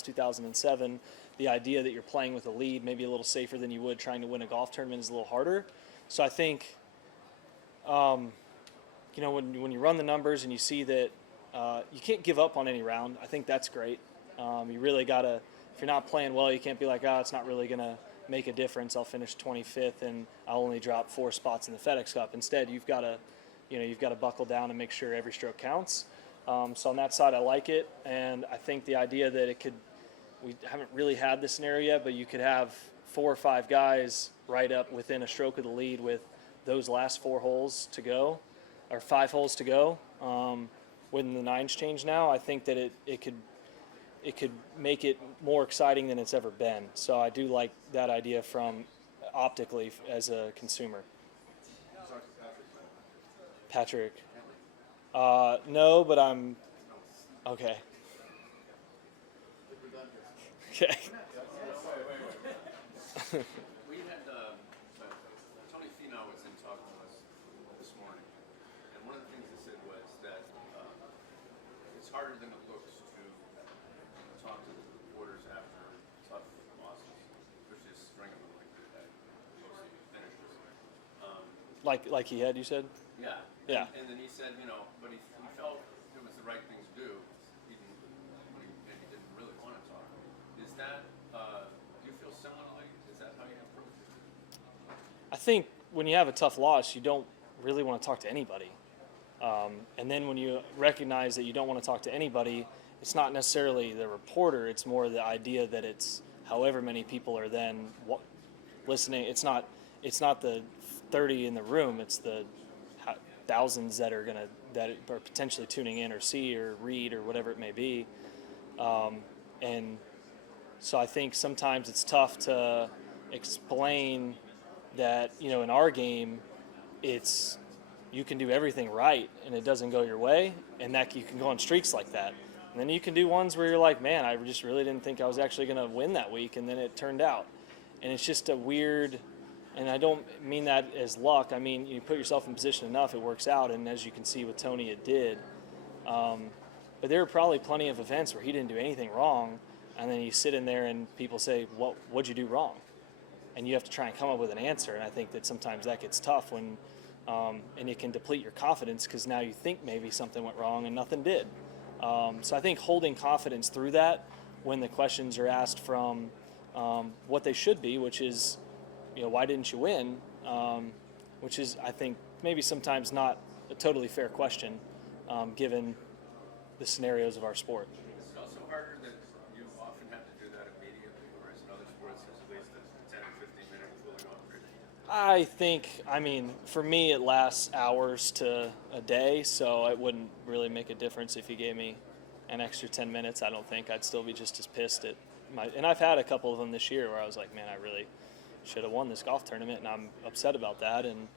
since 2007. The idea that you're playing with a lead, maybe a little safer than you would trying to win a golf tournament, is a little harder. So I think, when you run the numbers and you see that you can't give up on any round, I think that's great. You really got to, if you're not playing well, you can't be like, it's not really going to make a difference. I'll finish 25th and I'll only drop 4 spots in the FedEx Cup. Instead, you've got to buckle down and make sure every stroke counts. So on that side, I like it. And I think the idea that we haven't really had this scenario yet, but you could have 4 or 5 guys right up within a stroke of the lead with those last 4 holes to go, or 5 holes to go. When the 9's change now, I think that it could make it more exciting than it's ever been. So I do like that idea from optically as a consumer. Patrick. No, but I'm okay. Okay. We had Tony Finau was in talking to us this morning, and one of the things he said was that it's harder than it looks to talk to the reporters after tough losses, which is string them like that, mostly finishes. Like he had, you said? Yeah. Yeah. And then he said, but he felt it was the right thing to do, even when he maybe didn't really want to talk. Is that, do you feel similarly? Is that how you approach it? I think when you have a tough loss, you don't really want to talk to anybody. And then when you recognize that you don't want to talk to anybody, it's not necessarily the reporter, it's more the idea that it's however many people are then listening. It's not the 30 in the room, it's the thousands that are potentially tuning in or see or read or whatever it may be. And so I think sometimes it's tough to explain that, in our game, it's you can do everything right and it doesn't go your way, and that you can go on streaks like that. And then you can do ones where you're like, man, I just really didn't think I was actually going to win that week, and then it turned out. And it's just a weird, and I don't mean that as luck. I mean, you put yourself in position enough, it works out, and as you can see with Tony, it did. But there are probably plenty of events where he didn't do anything wrong, and then you sit in there and people say, what'd you do wrong? And you have to try and come up with an answer, and I think that sometimes that gets tough when, and it can deplete your confidence because now you think maybe something went wrong and nothing did. So I think holding confidence through that when the questions are asked from what they should be, which is, why didn't you win? Which is, I think, maybe sometimes not a totally fair question given the scenarios of our sport. Is it also harder that you often have to do that immediately, whereas in other sports there's at least a 10 or 15 minute cooling off period? I think, for me, it lasts hours to a day, so it wouldn't really make a difference if you gave me an extra 10 minutes. I don't think I'd still be just as pissed at and I've had a couple of them this year where I was like, man, I really should have won this golf tournament, and I'm upset about that, and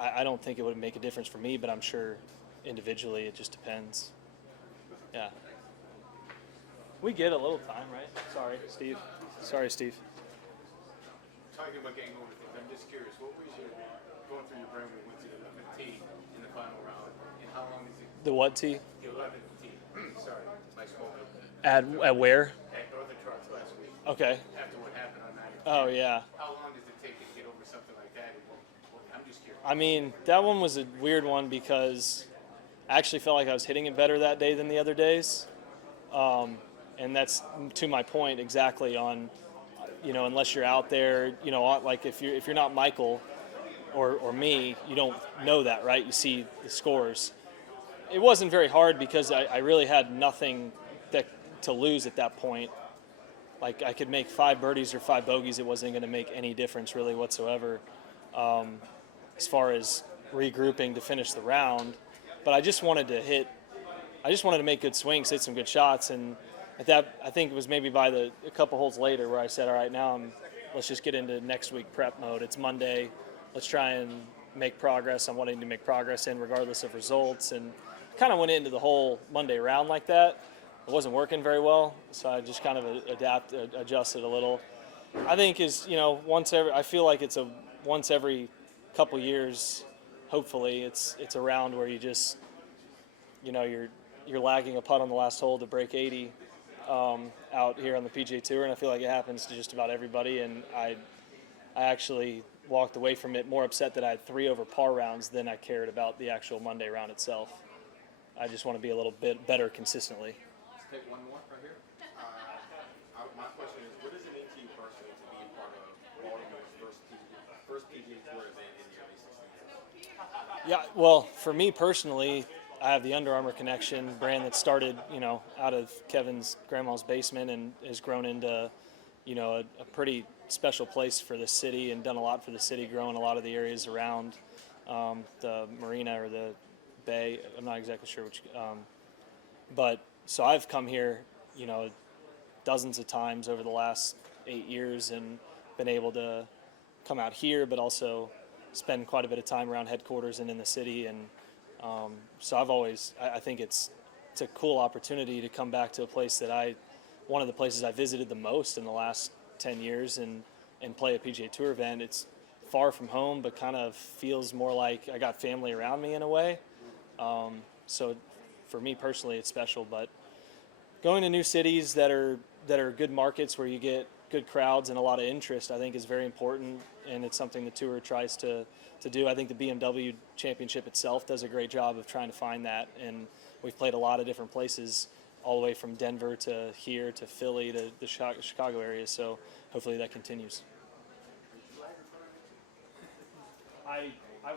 I don't think it would make a difference for me, but I'm sure individually it just depends. Yeah. We get a little time, right? Sorry, Steve. Talking about getting over things, I'm just curious, what was going through your brain when you went to the 11th tee in the final round, and how long is it? The what tee? The 11th tee. Sorry, my small bit. At where? At Northern Trust last week. Okay. After what happened on 9. Oh, yeah. How long does it take to get over something like that? I'm just curious. That one was a weird one because I actually felt like I was hitting it better that day than the other days. And that's to my point exactly on, unless you're out there, like if you're not Michael or me, you don't know that, right? You see the scores. It wasn't very hard because I really had nothing to lose at that point. Like I could make 5 birdies or 5 bogeys. It wasn't going to make any difference really whatsoever as far as regrouping to finish the round. But I just wanted to make good swings, hit some good shots, and at that, I think it was maybe by a couple holes later where I said, all right, now let's just get into next week prep mode. It's Monday. Let's try and make progress. I'm wanting to make progress in regardless of results, and kind of went into the whole Monday round like that. It wasn't working very well, so I just kind of adjusted a little. I think I feel like it's a once every couple years, hopefully, it's a round where you just, you're lagging a putt on the last hole to break 80, out here on the PGA Tour, and I feel like it happens to just about everybody. And I actually walked away from it more upset that I had 3 over par rounds than I cared about the actual Monday round itself. I just want to be a little bit better consistently. Let's take one more right here. My question is, what does it mean to you personally to be a part of Baltimore's first PGA Tour event in the early 60s? Yeah, well, for me personally, I have the Under Armour connection, brand that started, out of Kevin's grandma's basement and has grown into, a pretty special place for the city and done a lot for the city, growing a lot of the areas around the marina or the bay. I'm not exactly sure which, but so I've come here, dozens of times over the last 8 years and been able to come out here, but also spend quite a bit of time around headquarters and in the city. And so I think it's a cool opportunity to come back to a place that one of the places I visited the most in the last 10 years and play a PGA Tour event. It's far from home, but kind of feels more like I got family around me in a way. So for me personally, it's special, but going to new cities that are good markets where you get good crowds and a lot of interest, I think is very important, and it's something the tour tries to do. I think the BMW championship itself does a great job of trying to find that, and we've played a lot of different places all the way from Denver to here to Philly to the Chicago area, so hopefully that continues. I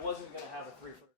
wasn't going to have a 3-foot